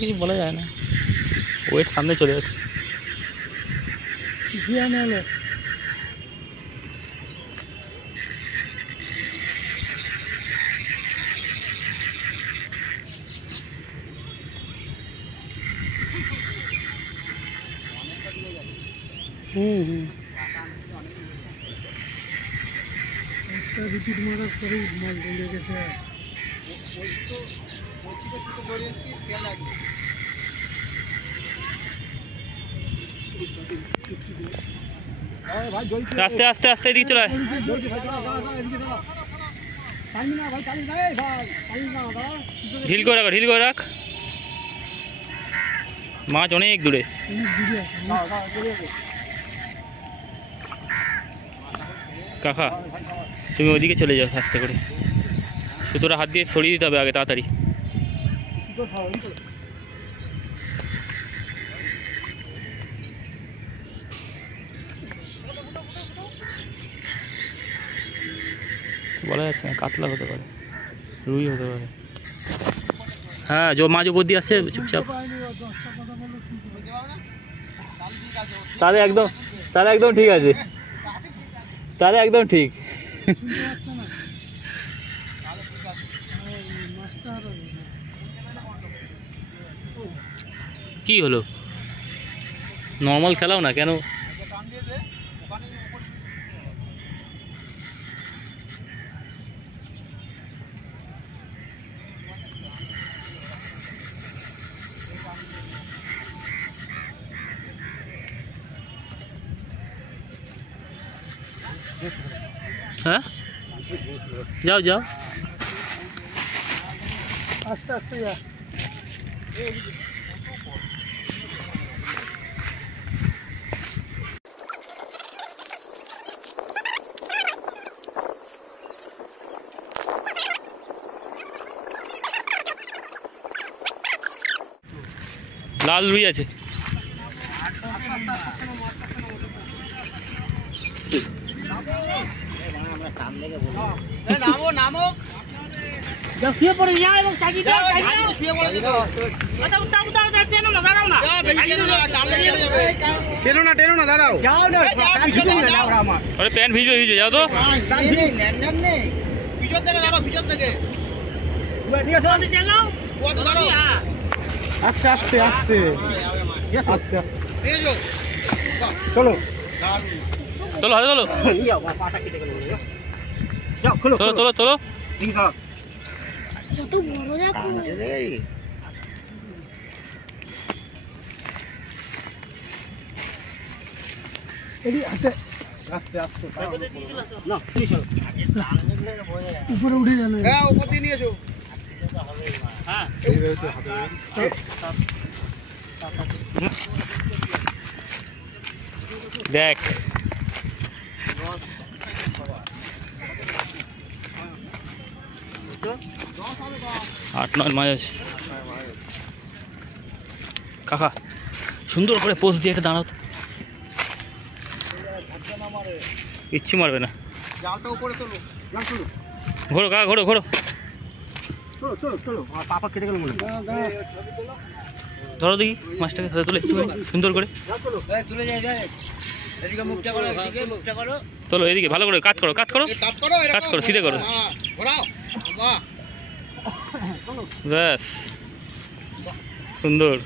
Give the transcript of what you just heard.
কিছু বলা যায় না, ওয়েট সামনে চলে যাচ্ছে। রিপিট মারার পরেই মাছ ধরে গেছে। আস্তে আস্তে আস্তে এদিকে চলে আয়। ঢিল করে রাখ, ঢিল করে রাখ। মাছ অনেক দূরে। কাকা তুমি ওইদিকে চলে যাও আস্তে করে, সুতোটা হাত দিয়ে সরিয়ে দিতে হবে আগে তাড়াতাড়ি। বলা যাচ্ছে না, কাতলা হতে পারে, রুই হতে পারে। হ্যাঁ, যে মাছ উপর দিয়ে আসছে চুপচাপ, তাহলে একদম ঠিক আছে, তাহলে একদম ঠিক। কি হলো, নর্মাল খেলাও না কেন? হ্যাঁ, যাও যাও, আস্তে আস্তে যা। লাল রুই আছে। নামো নামো, শুয়ে পড়ে যা এবং শুয়ে পড়ে টেনো না দাঁড়াও, যাও না আরে প্যান্ট ভিজে যাও তো, পিছন থেকে দাঁড়াও, পিছন থেকে আস্তে আস্তে আস্তে আস্তে আস্তে চলো তোলো হাতে তোলো, তোলো তোলো তোলো। যত বড় যা আস্তে আস্তে উপরে উঠে যাবে। হ্যাঁ, উপর দিয়ে নিয়ে এসো। হ্যাঁ, দেখ 8-9 মাছ আছে। কাকা সুন্দর করে পোজ দিয়ে একটা দাঁড়াও, ইচ্ছে মারবে না। জালটা উপরে তোলো, জাল তোলো, ঘোরো কাকা, ঘোরো ঘোরো, চলো চলো চলো, পাপা কেটে গেল মনে। ধরো দেখি মাছটাকে হাতে তুলে একটু সুন্দর করে তুলে যায় যায়, এদিকে মুখটা করো, এদিকে মুখটা করো, তোলো এদিকে, ভালো করে কাট করো, কাট করো, কাট করো, সিধে করো, ঘোরাও, বাহ ব্যাস সুন্দর।